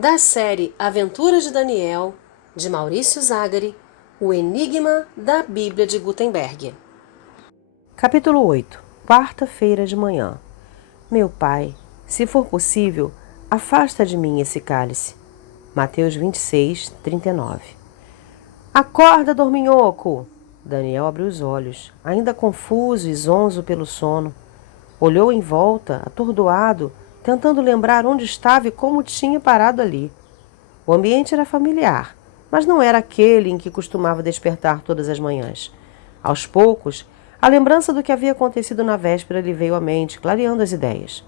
Da série Aventuras de Daniel, de Maurício Zagari, O Enigma da Bíblia de Gutenberg. Capítulo 8. Quarta-feira de manhã. Meu pai, se for possível, afasta de mim esse cálice. Mateus 26, 39. Acorda, dorminhoco! Daniel abriu os olhos, ainda confuso e zonzo pelo sono. Olhou em volta, atordoado, tentando lembrar onde estava e como tinha parado ali. O ambiente era familiar, mas não era aquele em que costumava despertar todas as manhãs. Aos poucos, a lembrança do que havia acontecido na véspera lhe veio à mente, clareando as ideias.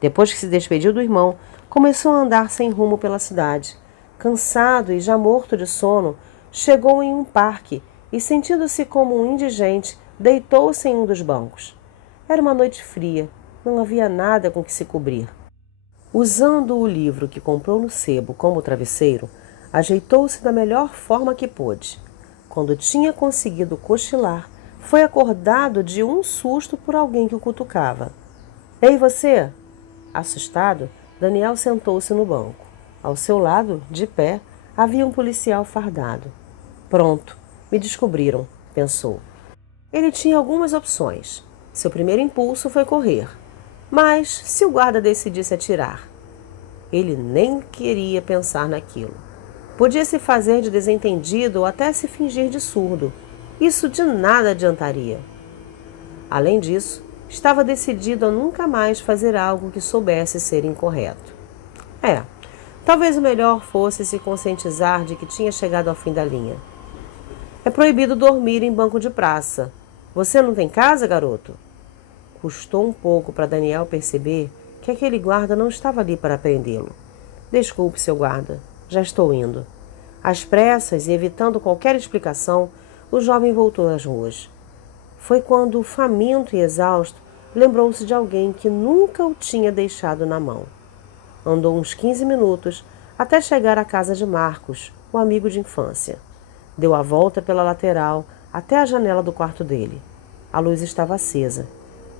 Depois que se despediu do irmão, começou a andar sem rumo pela cidade. Cansado e já morto de sono, chegou em um parque e, sentindo-se como um indigente, deitou-se em um dos bancos. Era uma noite fria, não havia nada com que se cobrir. Usando o livro que comprou no sebo como travesseiro, ajeitou-se da melhor forma que pôde. Quando tinha conseguido cochilar, foi acordado de um susto por alguém que o cutucava. Ei, você! Assustado, Daniel sentou-se no banco. Ao seu lado, de pé, havia um policial fardado. Pronto, me descobriram, pensou. Ele tinha algumas opções. Seu primeiro impulso foi correr. Mas se o guarda decidisse atirar? Ele nem queria pensar naquilo. Podia se fazer de desentendido ou até se fingir de surdo. Isso de nada adiantaria. Além disso, estava decidido a nunca mais fazer algo que soubesse ser incorreto. Talvez o melhor fosse se conscientizar de que tinha chegado ao fim da linha. É proibido dormir em banco de praça. Você não tem casa, garoto? Custou um pouco para Daniel perceber que aquele guarda não estava ali para prendê-lo. Desculpe, seu guarda, já estou indo. Às pressas e evitando qualquer explicação, o jovem voltou às ruas. Foi quando, faminto e exausto, lembrou-se de alguém que nunca o tinha deixado na mão. Andou uns 15 minutos até chegar à casa de Marcos, o amigo de infância. Deu a volta pela lateral até a janela do quarto dele. A luz estava acesa.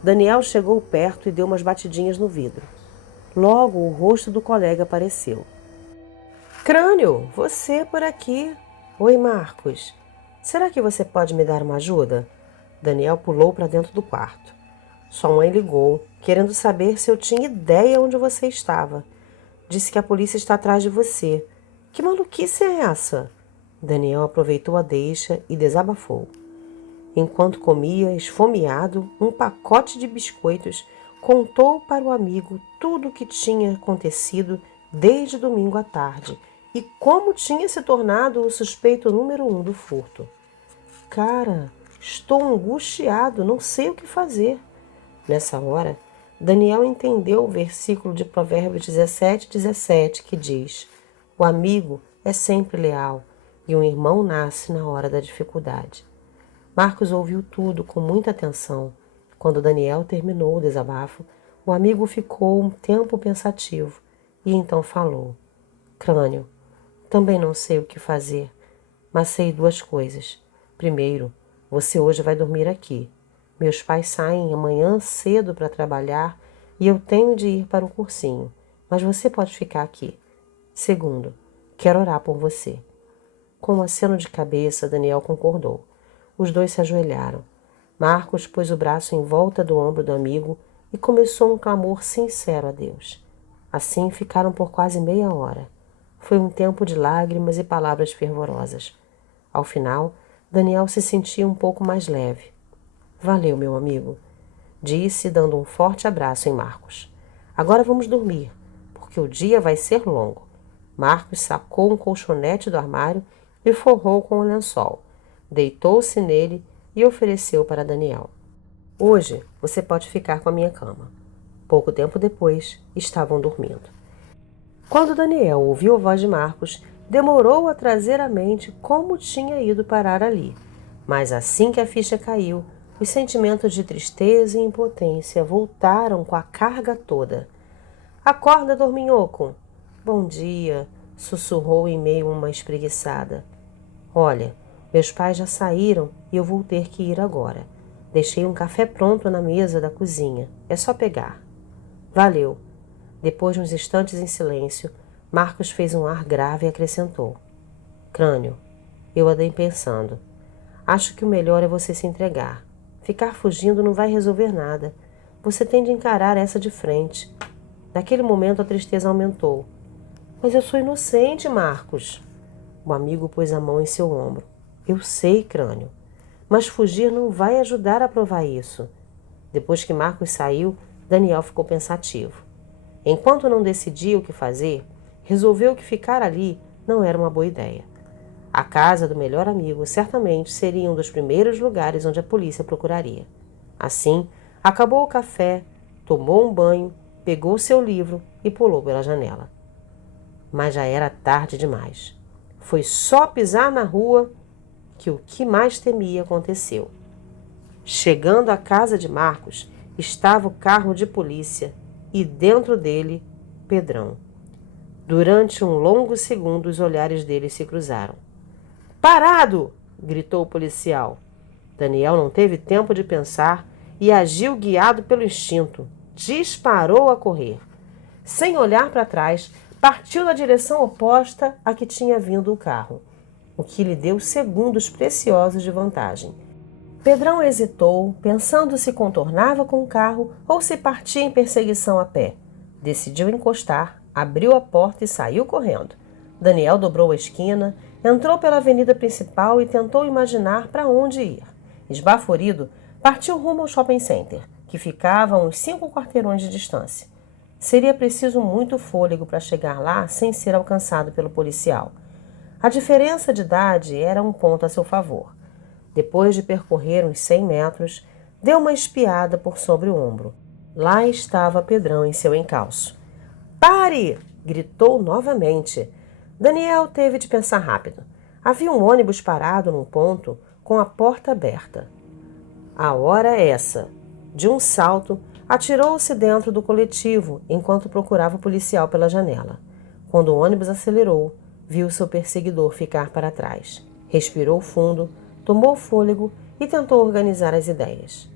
Daniel chegou perto e deu umas batidinhas no vidro. Logo, o rosto do colega apareceu. Crânio, você por aqui. Oi, Marcos. Será que você pode me dar uma ajuda? Daniel pulou para dentro do quarto. Sua mãe ligou, querendo saber se eu tinha ideia onde você estava. Disse que a polícia está atrás de você. Que maluquice é essa? Daniel aproveitou a deixa e desabafou. Enquanto comia, esfomeado, um pacote de biscoitos, contou para o amigo tudo o que tinha acontecido desde domingo à tarde e como tinha se tornado o suspeito número 1 do furto. Cara, estou angustiado, não sei o que fazer. Nessa hora, Daniel entendeu o versículo de Provérbios 17:17 que diz: o amigo é sempre leal e um irmão nasce na hora da dificuldade. Marcos ouviu tudo com muita atenção. Quando Daniel terminou o desabafo, o amigo ficou um tempo pensativo e então falou: Crânio, também não sei o que fazer, mas sei duas coisas. Primeiro, você hoje vai dormir aqui. Meus pais saem amanhã cedo para trabalhar e eu tenho de ir para o cursinho, mas você pode ficar aqui. Segundo, quero orar por você. Com um aceno de cabeça, Daniel concordou. Os dois se ajoelharam. Marcos pôs o braço em volta do ombro do amigo e começou um clamor sincero a Deus. Assim ficaram por quase meia hora. Foi um tempo de lágrimas e palavras fervorosas. Ao final, Daniel se sentia um pouco mais leve. Valeu, meu amigo, disse, dando um forte abraço em Marcos. Agora vamos dormir, porque o dia vai ser longo. Marcos sacou um colchonete do armário e forrou com o lençol. Deitou-se nele e ofereceu para Daniel. Hoje você pode ficar com a minha cama. Pouco tempo depois, estavam dormindo. Quando Daniel ouviu a voz de Marcos, demorou a trazer à mente como tinha ido parar ali. Mas assim que a ficha caiu, os sentimentos de tristeza e impotência voltaram com a carga toda. Acorda, dorminhoco! Bom dia, sussurrou em meio a uma espreguiçada. Olha, meus pais já saíram e eu vou ter que ir agora. Deixei um café pronto na mesa da cozinha. É só pegar. Valeu. Depois de uns instantes em silêncio, Marcos fez um ar grave e acrescentou: Crânio, eu andei pensando. Acho que o melhor é você se entregar. Ficar fugindo não vai resolver nada. Você tem de encarar essa de frente. Naquele momento a tristeza aumentou. Mas eu sou inocente, Marcos. O amigo pôs a mão em seu ombro. Eu sei, Crânio. Mas fugir não vai ajudar a provar isso. Depois que Marcos saiu, Daniel ficou pensativo. Enquanto não decidia o que fazer, resolveu que ficar ali não era uma boa ideia. A casa do melhor amigo certamente seria um dos primeiros lugares onde a polícia procuraria. Assim, acabou o café, tomou um banho, pegou seu livro e pulou pela janela. Mas já era tarde demais. Foi só pisar na rua que o que mais temia aconteceu. Chegando à casa de Marcos, estava o carro de polícia e dentro dele, Pedrão. Durante um longo segundo, os olhares deles se cruzaram. Parado! Gritou o policial. Daniel não teve tempo de pensar e agiu guiado pelo instinto. Disparou a correr. Sem olhar para trás, partiu na direção oposta à que tinha vindo o carro, o que lhe deu segundos preciosos de vantagem. Pedrão hesitou, pensando se contornava com o carro ou se partia em perseguição a pé. Decidiu encostar, abriu a porta e saiu correndo. Daniel dobrou a esquina, entrou pela avenida principal e tentou imaginar para onde ir. Esbaforido, partiu rumo ao shopping center, que ficava a uns 5 quarteirões de distância. Seria preciso muito fôlego para chegar lá sem ser alcançado pelo policial. A diferença de idade era um ponto a seu favor. Depois de percorrer uns 100 metros, deu uma espiada por sobre o ombro. Lá estava Pedrão em seu encalço. Pare! Gritou novamente. Daniel teve de pensar rápido. Havia um ônibus parado num ponto com a porta aberta. A hora é essa. De um salto, atirou-se dentro do coletivo enquanto procurava o policial pela janela. Quando o ônibus acelerou, viu seu perseguidor ficar para trás. Respirou fundo, tomou fôlego e tentou organizar as ideias.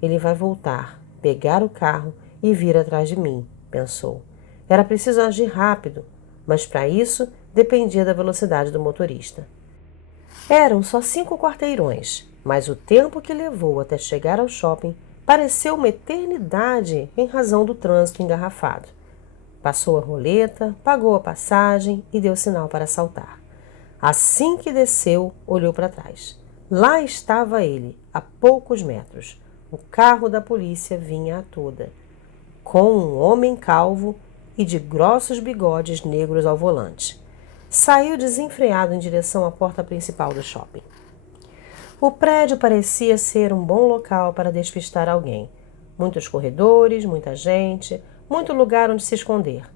Ele vai voltar, pegar o carro e vir atrás de mim, pensou. Era preciso agir rápido, mas para isso dependia da velocidade do motorista. Eram só 5 quarteirões, mas o tempo que levou até chegar ao shopping pareceu uma eternidade em razão do trânsito engarrafado. Passou a roleta, pagou a passagem e deu sinal para saltar. Assim que desceu, olhou para trás. Lá estava ele, a poucos metros. O carro da polícia vinha a toda, com um homem calvo e de grossos bigodes negros ao volante. Saiu desenfreado em direção à porta principal do shopping. O prédio parecia ser um bom local para despistar alguém. Muitos corredores, muita gente, muito lugar onde se esconder.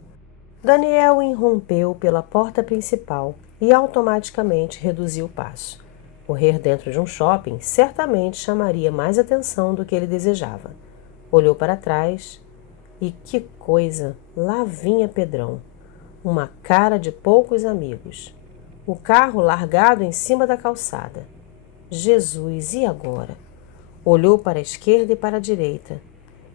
Daniel irrompeu pela porta principal e automaticamente reduziu o passo. Correr dentro de um shopping certamente chamaria mais atenção do que ele desejava. Olhou para trás e que coisa! Lá vinha Pedrão. Uma cara de poucos amigos. O carro largado em cima da calçada. Jesus, e agora? Olhou para a esquerda e para a direita.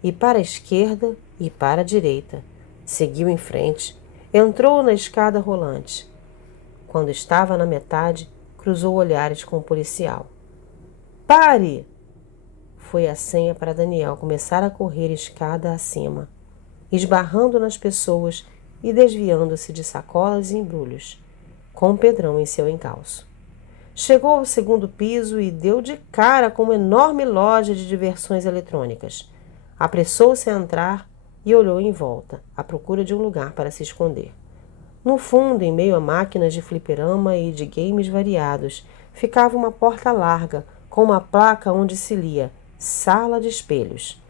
E para a esquerda e para a direita. Seguiu em frente. Entrou na escada rolante. Quando estava na metade, cruzou olhares com o policial. Pare! Foi a senha para Daniel começar a correr escada acima, esbarrando nas pessoas e desviando-se de sacolas e embrulhos, com Pedrão em seu encalço. Chegou ao segundo piso e deu de cara com uma enorme loja de diversões eletrônicas. Apressou-se a entrar e olhou em volta, à procura de um lugar para se esconder. No fundo, em meio a máquinas de fliperama e de games variados, ficava uma porta larga, com uma placa onde se lia Sala de Espelhos.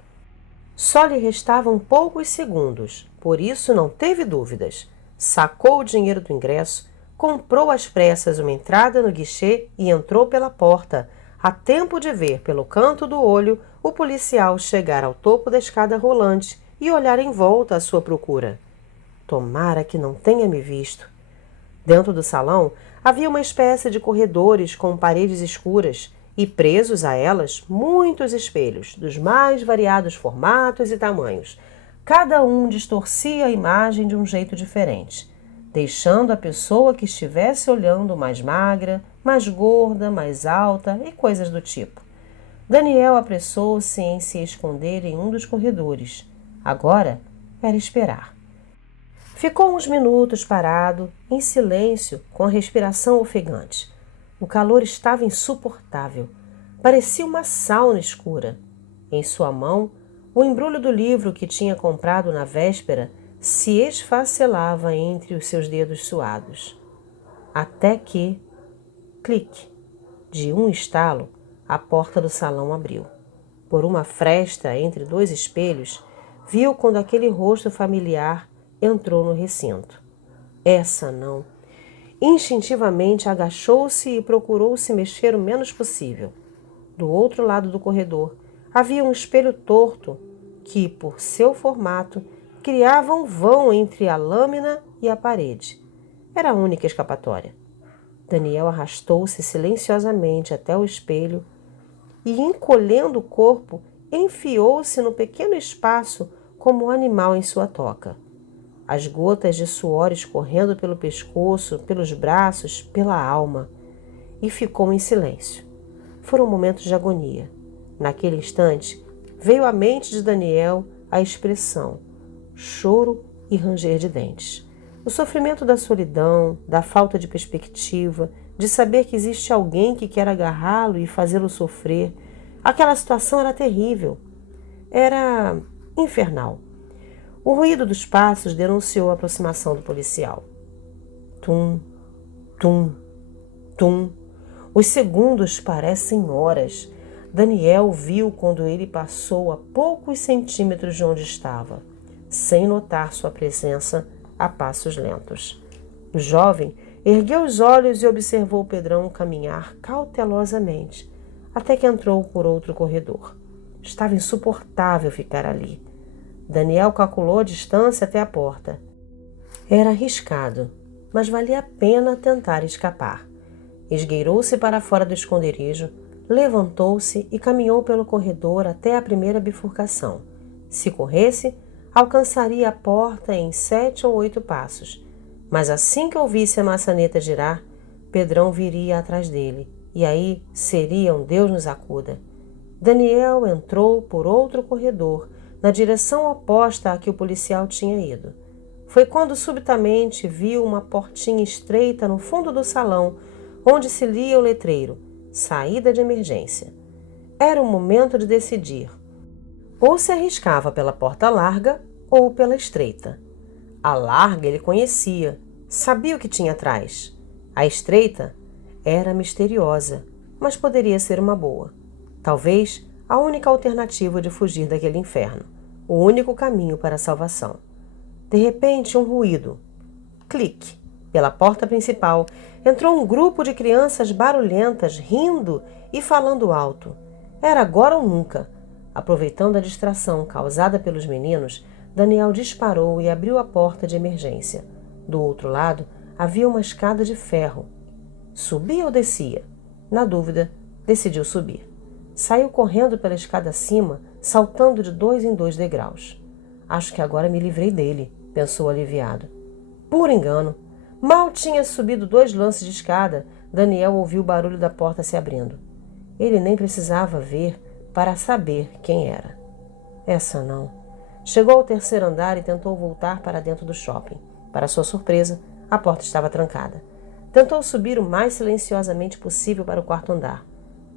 Só lhe restavam poucos segundos, por isso não teve dúvidas. Sacou o dinheiro do ingresso, comprou às pressas uma entrada no guichê e entrou pela porta, a tempo de ver pelo canto do olho o policial chegar ao topo da escada rolante e olhar em volta à sua procura. Tomara que não tenha me visto. Dentro do salão havia uma espécie de corredores com paredes escuras e, presos a elas, muitos espelhos, dos mais variados formatos e tamanhos. Cada um distorcia a imagem de um jeito diferente. deixando a pessoa que estivesse olhando mais magra, mais gorda, mais alta e coisas do tipo. Daniel apressou-se em se esconder em um dos corredores. Agora era esperar. Ficou uns minutos parado, em silêncio, com a respiração ofegante. O calor estava insuportável. Parecia uma sauna escura. Em sua mão, o embrulho do livro que tinha comprado na véspera se esfacelava entre os seus dedos suados. Até que, clique, de um estalo, a porta do salão abriu. Por uma fresta entre dois espelhos, viu quando aquele rosto familiar entrou no recinto. Essa não. Instintivamente agachou-se e procurou se mexer o menos possível. Do outro lado do corredor havia um espelho torto que, por seu formato, criava um vão entre a lâmina e a parede. Era a única escapatória. Daniel arrastou-se silenciosamente até o espelho e, encolhendo o corpo, enfiou-se no pequeno espaço como um animal em sua toca. As gotas de suor escorrendo pelo pescoço, pelos braços, pela alma. E ficou em silêncio. Foram momentos de agonia. Naquele instante, veio à mente de Daniel a expressão choro e ranger de dentes. O sofrimento da solidão, da falta de perspectiva, de saber que existe alguém que quer agarrá-lo e fazê-lo sofrer. Aquela situação era terrível. Era infernal. O ruído dos passos denunciou a aproximação do policial. Tum, tum, tum. Os segundos parecem horas. Daniel viu quando ele passou a poucos centímetros de onde estava, sem notar sua presença a passos lentos. O jovem ergueu os olhos e observou Pedrão caminhar cautelosamente, até que entrou por outro corredor. Estava insuportável ficar ali. Daniel calculou a distância até a porta. Era arriscado, mas valia a pena tentar escapar. Esgueirou-se para fora do esconderijo, levantou-se e caminhou pelo corredor até a primeira bifurcação. Se corresse, alcançaria a porta em 7 ou 8 passos. Mas assim que ouvisse a maçaneta girar, Pedrão viria atrás dele, e aí seria um Deus nos acuda. Daniel entrou por outro corredor, na direção oposta à que o policial tinha ido. Foi quando subitamente viu uma portinha estreita no fundo do salão, onde se lia o letreiro Saída de emergência. Era o momento de decidir. Ou se arriscava pela porta larga ou pela estreita. A larga ele conhecia, sabia o que tinha atrás. A estreita era misteriosa, mas poderia ser uma boa. Talvez a única alternativa de fugir daquele inferno, o único caminho para a salvação. De repente, um ruído. Clique! Pela porta principal, entrou um grupo de crianças barulhentas, rindo e falando alto. Era agora ou nunca. Aproveitando a distração causada pelos meninos, Daniel disparou e abriu a porta de emergência. Do outro lado, havia uma escada de ferro. Subia ou descia? Na dúvida, decidiu subir. Saiu correndo pela escada acima, saltando de 2 em 2 degraus. Acho que agora me livrei dele, pensou aliviado. Por engano. Mal tinha subido 2 lances de escada, Daniel ouviu o barulho da porta se abrindo. Ele nem precisava ver para saber quem era. Essa não. Chegou ao 3º andar e tentou voltar para dentro do shopping. Para sua surpresa, a porta estava trancada. Tentou subir o mais silenciosamente possível para o 4º andar.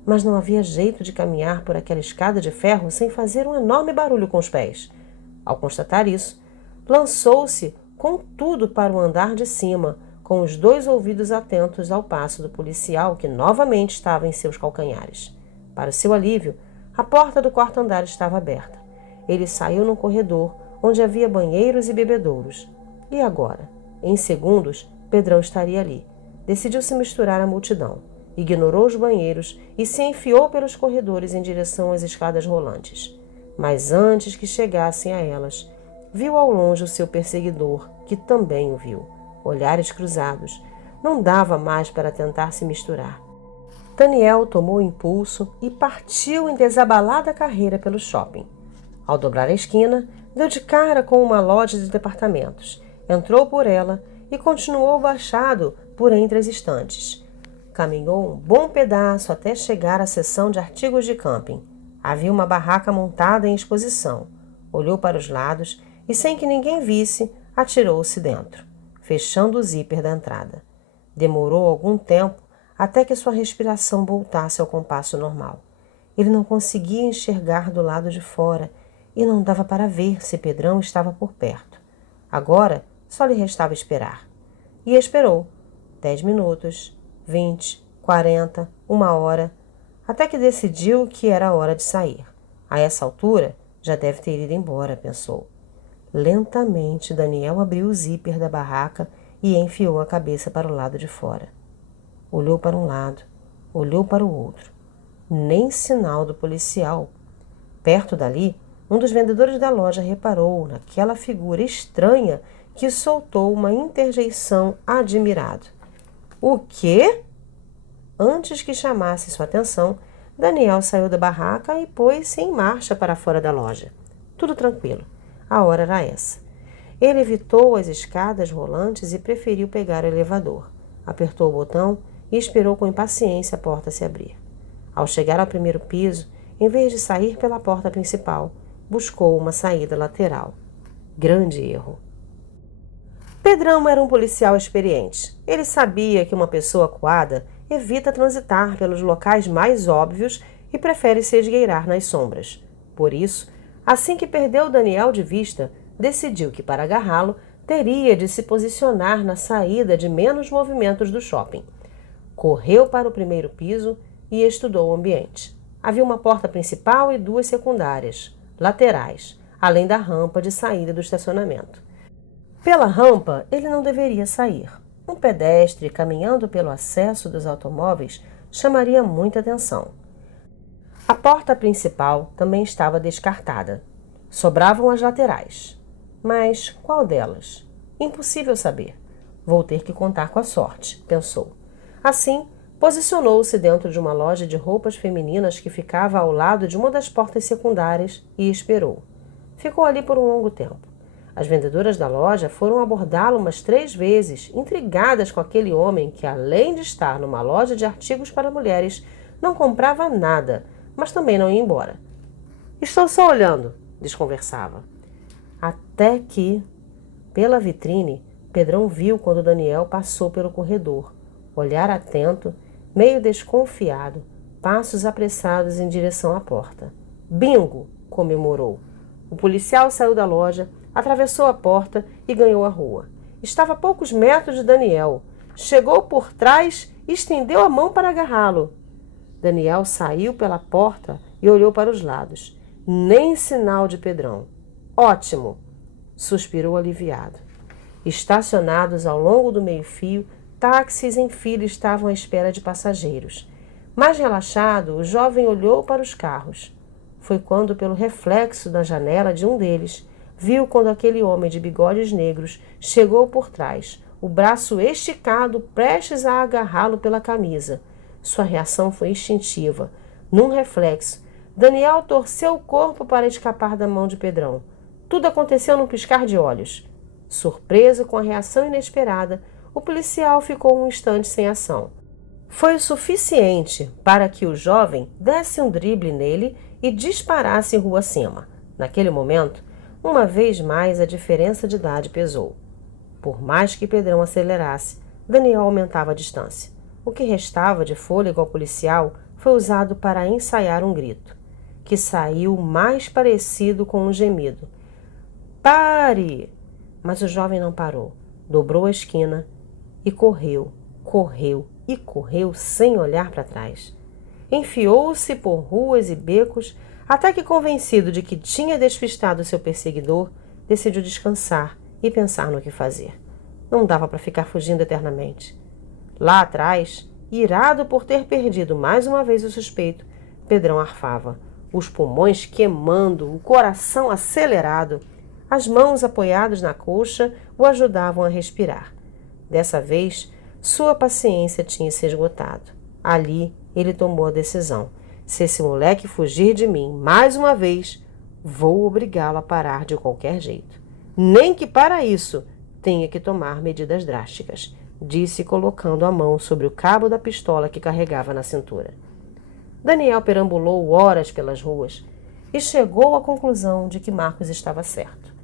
Mas não havia jeito de caminhar por aquela escada de ferro sem fazer um enorme barulho com os pés. Ao constatar isso, lançou-se com tudo para o andar de cima, com os 2 ouvidos atentos ao passo do policial que novamente estava em seus calcanhares. Para o seu alívio, a porta do 4º andar estava aberta. Ele saiu no corredor, onde havia banheiros e bebedouros. E agora? Em segundos, Pedrão estaria ali. Decidiu se misturar à multidão. Ignorou os banheiros e se enfiou pelos corredores em direção às escadas rolantes. Mas antes que chegassem a elas, viu ao longe o seu perseguidor, que também o viu. Olhares cruzados. Não dava mais para tentar se misturar. Daniel tomou impulso e partiu em desabalada carreira pelo shopping. Ao dobrar a esquina, deu de cara com uma loja de departamentos. Entrou por ela e continuou baixado por entre as estantes. Caminhou um bom pedaço até chegar à seção de artigos de camping. Havia uma barraca montada em exposição. Olhou para os lados e, sem que ninguém visse, atirou-se dentro, fechando o zíper da entrada. Demorou algum tempo até que sua respiração voltasse ao compasso normal. Ele não conseguia enxergar do lado de fora e não dava para ver se Pedrão estava por perto. Agora só lhe restava esperar. E esperou. 10 minutos, 20, 40, 1 hora, até que decidiu que era a hora de sair. A essa altura, já deve ter ido embora, pensou. Lentamente, Daniel abriu o zíper da barraca e enfiou a cabeça para o lado de fora. Olhou para um lado, olhou para o outro. Nem sinal do policial. Perto dali, um dos vendedores da loja reparou naquela figura estranha que soltou uma interjeição admirado. O quê? Antes que chamasse sua atenção, Daniel saiu da barraca e pôs-se em marcha para fora da loja. Tudo tranquilo. A hora era essa. Ele evitou as escadas rolantes e preferiu pegar o elevador. Apertou o botão e esperou com impaciência a porta se abrir. Ao chegar ao primeiro piso, em vez de sair pela porta principal, buscou uma saída lateral. Grande erro. Pedrão era um policial experiente. Ele sabia que uma pessoa acuada evita transitar pelos locais mais óbvios e prefere se esgueirar nas sombras. Por isso, assim que perdeu Daniel de vista, decidiu que para agarrá-lo teria de se posicionar na saída de menos movimentos do shopping. Correu para o primeiro piso e estudou o ambiente. Havia uma porta principal e 2 secundárias, laterais, além da rampa de saída do estacionamento. Pela rampa, ele não deveria sair. Um pedestre caminhando pelo acesso dos automóveis chamaria muita atenção. A porta principal também estava descartada. Sobravam as laterais. Mas qual delas? Impossível saber. Vou ter que contar com a sorte, pensou. Assim, posicionou-se dentro de uma loja de roupas femininas que ficava ao lado de uma das portas secundárias e esperou. Ficou ali por um longo tempo. As vendedoras da loja foram abordá-lo umas 3 vezes, intrigadas com aquele homem que, além de estar numa loja de artigos para mulheres, não comprava nada, mas também não ia embora. Estou só olhando, desconversava. Até que, pela vitrine, Pedrão viu quando Daniel passou pelo corredor. Olhar atento, meio desconfiado, passos apressados em direção à porta. Bingo! Comemorou. O policial saiu da loja, atravessou a porta e ganhou a rua. Estava a poucos metros de Daniel. Chegou por trás e estendeu a mão para agarrá-lo. Daniel saiu pela porta e olhou para os lados. Nem sinal de Pedrão. Ótimo! Suspirou aliviado. Estacionados ao longo do meio-fio, táxis em fila estavam à espera de passageiros. Mais relaxado, o jovem olhou para os carros. Foi quando, pelo reflexo da janela de um deles, viu quando aquele homem de bigodes negros chegou por trás, o braço esticado, prestes a agarrá-lo pela camisa. Sua reação foi instintiva. Num reflexo, Daniel torceu o corpo para escapar da mão de Pedrão. Tudo aconteceu num piscar de olhos. Surpreso com a reação inesperada, o policial ficou um instante sem ação. Foi o suficiente para que o jovem desse um drible nele e disparasse rua acima. Naquele momento, uma vez mais a diferença de idade pesou. Por mais que Pedrão acelerasse, Daniel aumentava a distância. O que restava de fôlego ao policial foi usado para ensaiar um grito, que saiu mais parecido com um gemido. Pare! Mas o jovem não parou. Dobrou a esquina e correu sem olhar para trás. Enfiou-se por ruas e becos até que, convencido de que tinha despistado seu perseguidor, decidiu descansar e pensar no que fazer. Não dava para ficar fugindo eternamente. Lá atrás, irado por ter perdido mais uma vez o suspeito, Pedrão arfava, os pulmões queimando, o coração acelerado. As mãos apoiadas na coxa o ajudavam a respirar. Dessa vez, sua paciência tinha se esgotado. Ali, ele tomou a decisão. Se esse moleque fugir de mim mais uma vez, vou obrigá-lo a parar de qualquer jeito. Nem que para isso tenha que tomar medidas drásticas, disse colocando a mão sobre o cabo da pistola que carregava na cintura. Daniel perambulou horas pelas ruas e chegou à conclusão de que Marcos estava certo.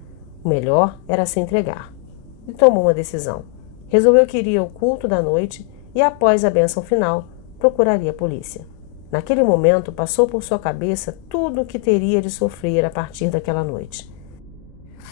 O melhor era se entregar. E tomou uma decisão. Resolveu que iria ao culto da noite e, após a bênção final, procuraria a polícia. Naquele momento, passou por sua cabeça tudo o que teria de sofrer a partir daquela noite.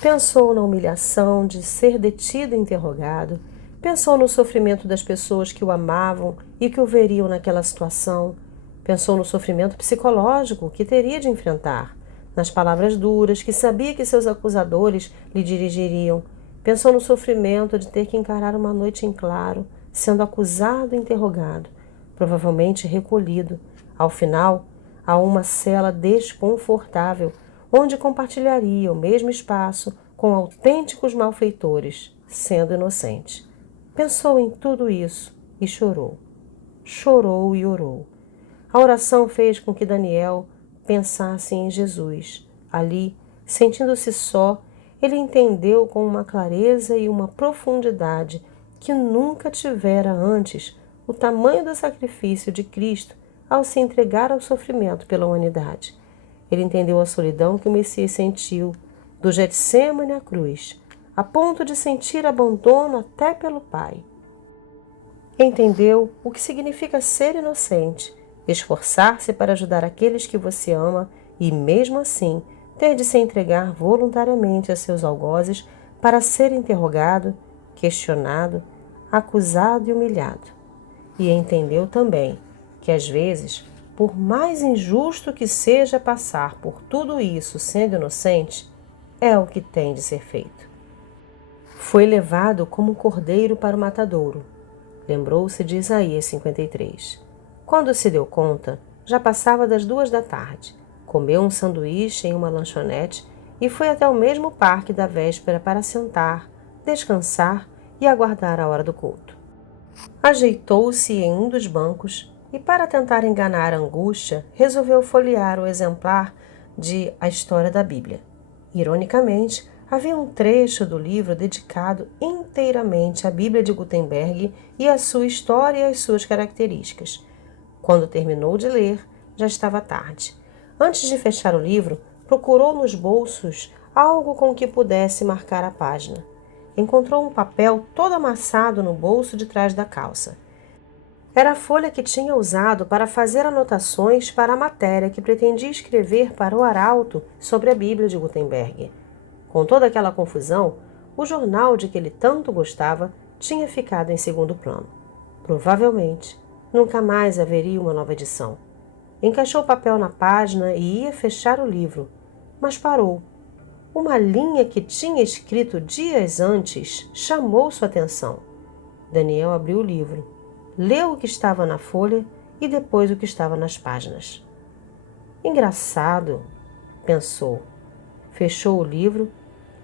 Pensou na humilhação de ser detido e interrogado, pensou no sofrimento das pessoas que o amavam e que o veriam naquela situação, pensou no sofrimento psicológico que teria de enfrentar, nas palavras duras que sabia que seus acusadores lhe dirigiriam, pensou no sofrimento de ter que encarar uma noite em claro, sendo acusado e interrogado, provavelmente recolhido, ao final, a uma cela desconfortável, onde compartilharia o mesmo espaço com autênticos malfeitores, sendo inocente. Pensou em tudo isso e chorou. Chorou e orou. A oração fez com que Daniel pensasse em Jesus. Ali, sentindo-se só, ele entendeu com uma clareza e uma profundidade que nunca tivera antes o tamanho do sacrifício de Cristo ao se entregar ao sofrimento pela humanidade. Ele entendeu a solidão que o Messias sentiu, do Getsêmani à cruz, a ponto de sentir abandono até pelo Pai. Entendeu o que significa ser inocente, esforçar-se para ajudar aqueles que você ama e, mesmo assim, ter de se entregar voluntariamente a seus algozes para ser interrogado, questionado, acusado e humilhado. E entendeu também que, às vezes, por mais injusto que seja passar por tudo isso sendo inocente, é o que tem de ser feito. Foi levado como um cordeiro para o matadouro. Lembrou-se de Isaías 53. Quando se deu conta, já passava das 2 da tarde. Comeu um sanduíche em uma lanchonete e foi até o mesmo parque da véspera para sentar, descansar e aguardar a hora do culto. Ajeitou-se em um dos bancos e, para tentar enganar a angústia, resolveu folhear o exemplar de A História da Bíblia. Ironicamente, havia um trecho do livro dedicado inteiramente à Bíblia de Gutenberg e à sua história e às suas características. Quando terminou de ler, já estava tarde. Antes de fechar o livro, procurou nos bolsos algo com que pudesse marcar a página. Encontrou um papel todo amassado no bolso de trás da calça. Era a folha que tinha usado para fazer anotações para a matéria que pretendia escrever para o Arauto sobre a Bíblia de Gutenberg. Com toda aquela confusão, o jornal de que ele tanto gostava tinha ficado em segundo plano. Provavelmente, nunca mais haveria uma nova edição. Encaixou o papel na página e ia fechar o livro, mas parou. Uma linha que tinha escrito dias antes chamou sua atenção. Daniel abriu o livro, leu o que estava na folha e depois o que estava nas páginas. Engraçado, pensou. Fechou o livro,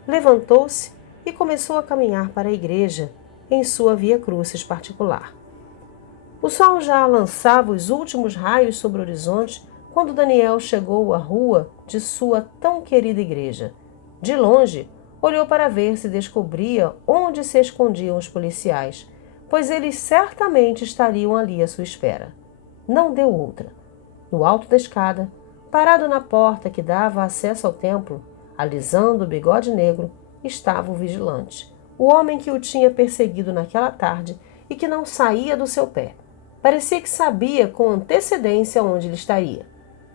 levantou-se e começou a caminhar para a igreja em sua Via Crucis particular. O sol já lançava os últimos raios sobre o horizonte quando Daniel chegou à rua de sua tão querida igreja. De longe, olhou para ver se descobria onde se escondiam os policiais, pois eles certamente estariam ali à sua espera. Não deu outra. No alto da escada, parado na porta que dava acesso ao templo, alisando o bigode negro, estava o vigilante, o homem que o tinha perseguido naquela tarde e que não saía do seu pé. Parecia que sabia com antecedência onde ele estaria.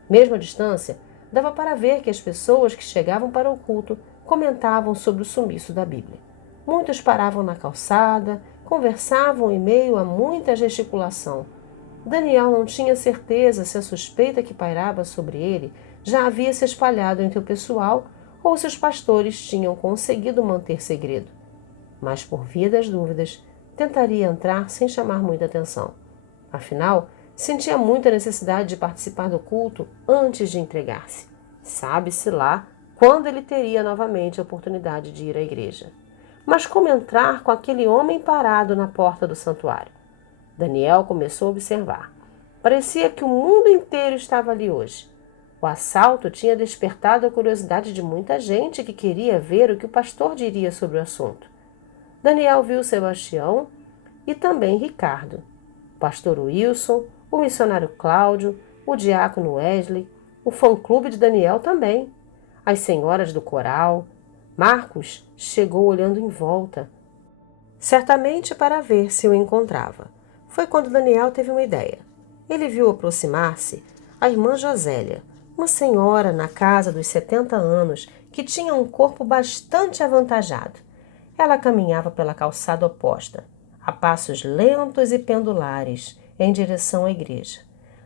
Mesmo à distância, dava para ver que as pessoas que chegavam para o culto comentavam sobre o sumiço da Bíblia. Muitos paravam na calçada, conversavam em meio a muita gesticulação. Daniel não tinha certeza se a suspeita que pairava sobre ele já havia se espalhado entre o pessoal ou se os pastores tinham conseguido manter segredo. Mas, por via das dúvidas, tentaria entrar sem chamar muita atenção. Afinal, sentia muita necessidade de participar do culto antes de entregar-se. Sabe-se lá quando ele teria novamente a oportunidade de ir à igreja. Mas como entrar com aquele homem parado na porta do santuário? Daniel começou a observar. Parecia que o mundo inteiro estava ali hoje. O assalto tinha despertado a curiosidade de muita gente que queria ver o que o pastor diria sobre o assunto. Daniel viu Sebastião e também Ricardo, o pastor Wilson, o missionário Cláudio, o diácono Wesley, o fã-clube de Daniel também, as senhoras do coral. Marcos chegou olhando em volta, certamente para ver se o encontrava. Foi quando Daniel teve uma ideia. Ele viu aproximar-se a irmã Josélia, uma senhora na casa dos 70 anos que tinha um corpo bastante avantajado. Ela caminhava pela calçada oposta, a passos lentos e pendulares, em direção à igreja.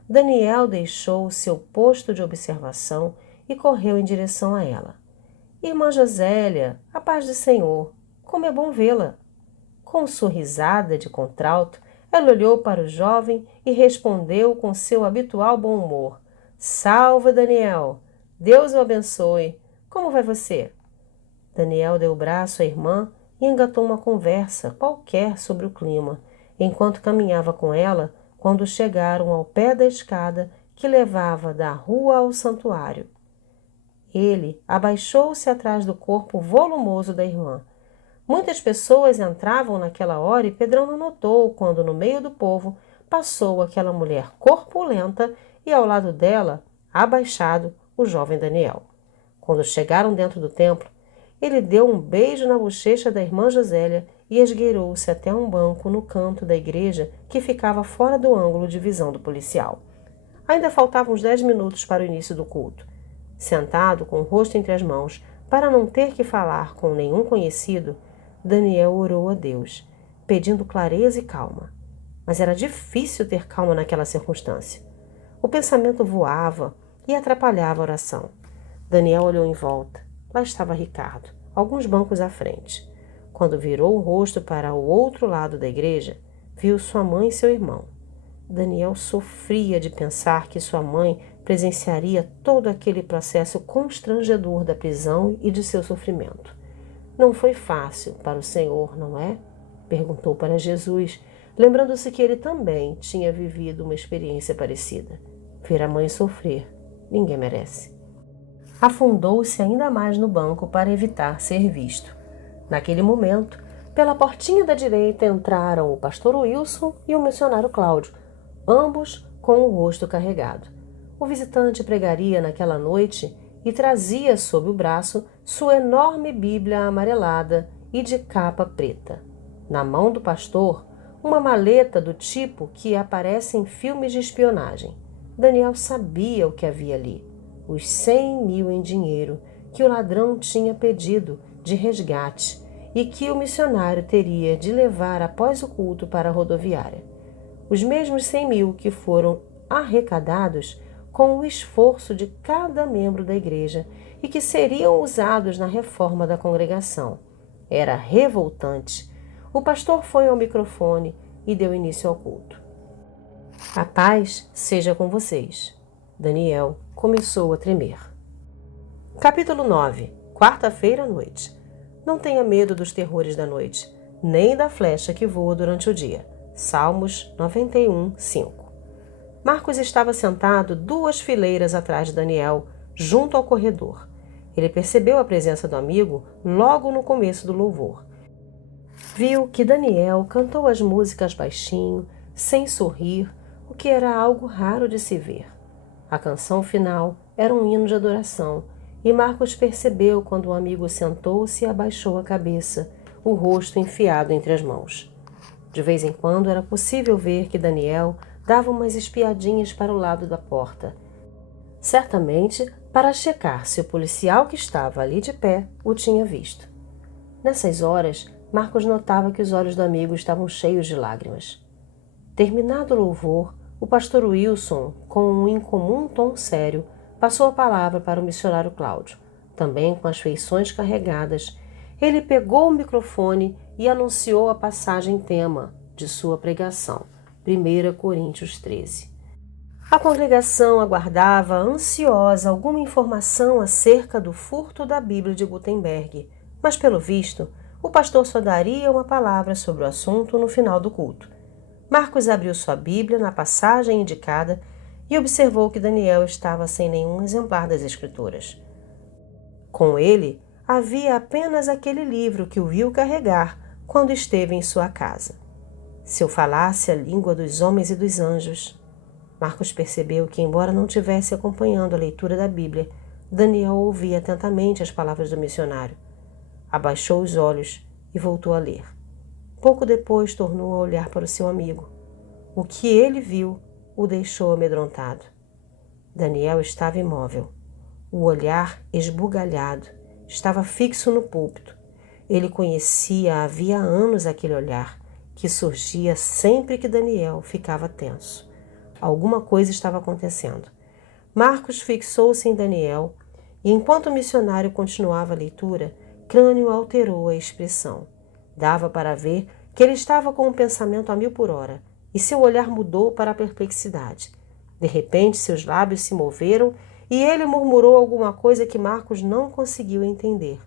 Daniel deixou seu posto de observação e correu em direção a ela. Irmã Josélia, a paz do Senhor, como é bom vê-la. Com sorrisada de contralto, ela olhou para o jovem e respondeu com seu habitual bom humor. Salve, Daniel! Deus o abençoe! Como vai você? Daniel deu o braço à irmã e engatou uma conversa qualquer sobre o clima, enquanto caminhava com ela quando chegaram ao pé da escada que levava da rua ao santuário. Ele abaixou-se atrás do corpo volumoso da irmã. Muitas pessoas entravam naquela hora e Pedrão não notou quando, no meio do povo, passou aquela mulher corpulenta e, ao lado dela, abaixado, o jovem Daniel. Quando chegaram dentro do templo, ele deu um beijo na bochecha da irmã Josélia e esgueirou-se até um banco no canto da igreja que ficava fora do ângulo de visão do policial. Ainda faltavam uns 10 minutos para o início do culto. Sentado, com o rosto entre as mãos, para não ter que falar com nenhum conhecido, Daniel orou a Deus, pedindo clareza e calma. Mas era difícil ter calma naquela circunstância. O pensamento voava e atrapalhava a oração. Daniel olhou em volta. Lá estava Ricardo, alguns bancos à frente. Quando virou o rosto para o outro lado da igreja, viu sua mãe e seu irmão. Daniel sofria de pensar que sua mãe presenciaria todo aquele processo constrangedor da prisão e de seu sofrimento. Não foi fácil para o Senhor, não é? Perguntou para Jesus, lembrando-se que ele também tinha vivido uma experiência parecida. Ver a mãe sofrer, ninguém merece. Afundou-se ainda mais no banco para evitar ser visto. Naquele momento, pela portinha da direita entraram o pastor Wilson e o missionário Cláudio, ambos com o rosto carregado. O visitante pregaria naquela noite e trazia sob o braço sua enorme Bíblia amarelada e de capa preta. Na mão do pastor, uma maleta do tipo que aparece em filmes de espionagem. Daniel sabia o que havia ali. Os 100 mil em dinheiro que o ladrão tinha pedido de resgate e que o missionário teria de levar após o culto para a rodoviária. Os mesmos 100 mil que foram arrecadados com o esforço de cada membro da igreja e que seriam usados na reforma da congregação. Era revoltante. O pastor foi ao microfone e deu início ao culto. A paz seja com vocês. Daniel começou a tremer. Capítulo 9. Quarta-feira à noite. Não tenha medo dos terrores da noite, nem da flecha que voa durante o dia. Salmos 91, 5. Marcos estava sentado 2 fileiras atrás de Daniel, junto ao corredor. Ele percebeu a presença do amigo logo no começo do louvor. Viu que Daniel cantou as músicas baixinho, sem sorrir, o que era algo raro de se ver. A canção final era um hino de adoração, e Marcos percebeu quando o amigo sentou-se e abaixou a cabeça, o rosto enfiado entre as mãos. De vez em quando era possível ver que Daniel dava umas espiadinhas para o lado da porta, certamente para checar se o policial que estava ali de pé o tinha visto. Nessas horas, Marcos notava que os olhos do amigo estavam cheios de lágrimas. Terminado o louvor, o pastor Wilson, com um incomum tom sério, passou a palavra para o missionário Cláudio. Também com as feições carregadas, ele pegou o microfone e anunciou a passagem tema de sua pregação, 1 Coríntios 13. A congregação aguardava ansiosa alguma informação acerca do furto da Bíblia de Gutenberg, mas, pelo visto, o pastor só daria uma palavra sobre o assunto no final do culto. Marcos abriu sua Bíblia na passagem indicada e observou que Daniel estava sem nenhum exemplar das Escrituras. Com ele, havia apenas aquele livro que o viu carregar quando esteve em sua casa. Se eu falasse a língua dos homens e dos anjos. Marcos percebeu que, embora não tivesse acompanhando a leitura da Bíblia, Daniel ouvia atentamente as palavras do missionário. Abaixou os olhos e voltou a ler. Pouco depois tornou a olhar para o seu amigo. O que ele viu o deixou amedrontado. Daniel estava imóvel. O olhar esbugalhado estava fixo no púlpito. Ele conhecia havia anos aquele olhar, que surgia sempre que Daniel ficava tenso. Alguma coisa estava acontecendo. Marcos fixou-se em Daniel e, enquanto o missionário continuava a leitura, Crânio alterou a expressão. Dava para ver que ele estava com um pensamento a 1000 por hora e seu olhar mudou para a perplexidade. De repente, seus lábios se moveram e ele murmurou alguma coisa que Marcos não conseguiu entender.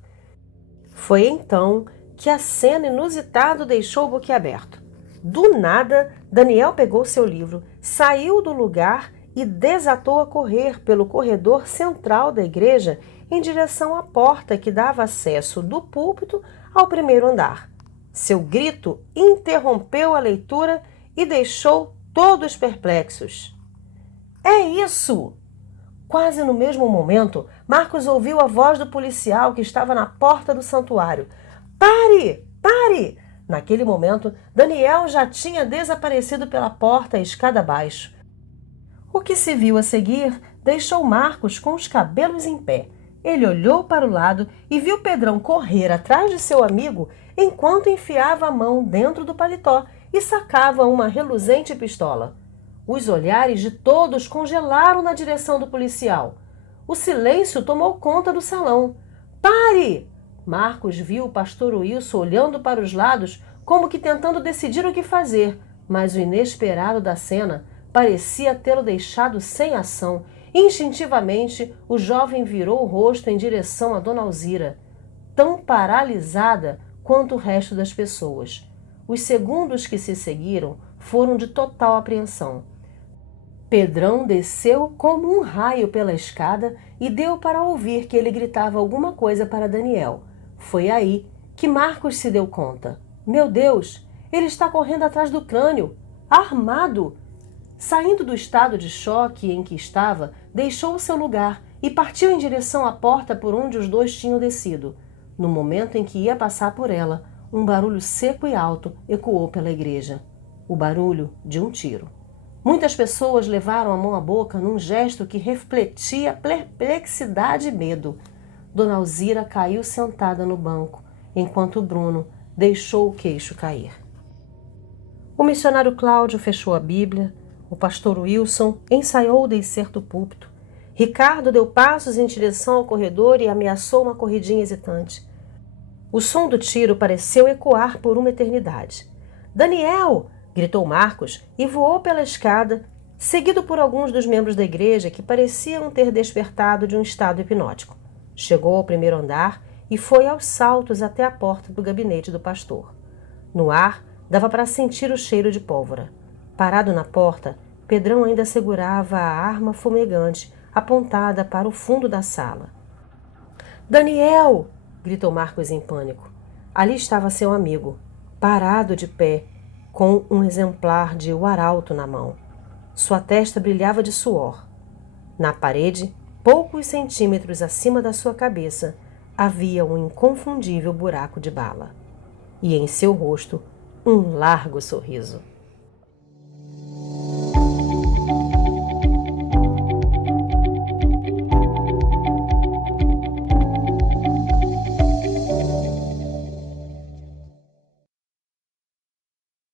Foi então que a cena inusitada o deixou boquiaberto. Do nada, Daniel pegou seu livro, saiu do lugar e desatou a correr pelo corredor central da igreja em direção à porta que dava acesso do púlpito ao primeiro andar. Seu grito interrompeu a leitura e deixou todos perplexos. É isso! Quase no mesmo momento, Marcos ouviu a voz do policial que estava na porta do santuário. Pare! Pare! Naquele momento, Daniel já tinha desaparecido pela porta a escada abaixo. O que se viu a seguir deixou Marcos com os cabelos em pé. Ele olhou para o lado e viu Pedrão correr atrás de seu amigo enquanto enfiava a mão dentro do paletó e sacava uma reluzente pistola. Os olhares de todos congelaram na direção do policial. O silêncio tomou conta do salão. Pare! Marcos viu o pastor Wilson olhando para os lados como que tentando decidir o que fazer, mas o inesperado da cena parecia tê-lo deixado sem ação. Instintivamente, o jovem virou o rosto em direção a Dona Alzira, tão paralisada quanto o resto das pessoas. Os segundos que se seguiram foram de total apreensão. Pedrão desceu como um raio pela escada e deu para ouvir que ele gritava alguma coisa para Daniel. Foi aí que Marcos se deu conta. Meu Deus, ele está correndo atrás do Crânio, armado! Saindo do estado de choque em que estava, deixou o seu lugar e partiu em direção à porta por onde os dois tinham descido. No momento em que ia passar por ela, um barulho seco e alto ecoou pela igreja. O barulho de um tiro. Muitas pessoas levaram a mão à boca num gesto que refletia perplexidade e medo. Dona Alzira caiu sentada no banco, enquanto Bruno deixou o queixo cair. O missionário Cláudio fechou a Bíblia, o pastor Wilson ensaiou descer do púlpito. Ricardo deu passos em direção ao corredor e ameaçou uma corridinha hesitante. O som do tiro pareceu ecoar por uma eternidade. Daniel! Gritou Marcos e voou pela escada, seguido por alguns dos membros da igreja que pareciam ter despertado de um estado hipnótico. Chegou ao primeiro andar e foi aos saltos até a porta do gabinete do pastor. No ar, dava para sentir o cheiro de pólvora. Parado na porta, Pedrão ainda segurava a arma fumegante apontada para o fundo da sala. Daniel! Gritou Marcos em pânico. Ali estava seu amigo, parado de pé, com um exemplar de O Arauto na mão. Sua testa brilhava de suor. Na parede, poucos centímetros acima da sua cabeça, havia um inconfundível buraco de bala. E em seu rosto, um largo sorriso.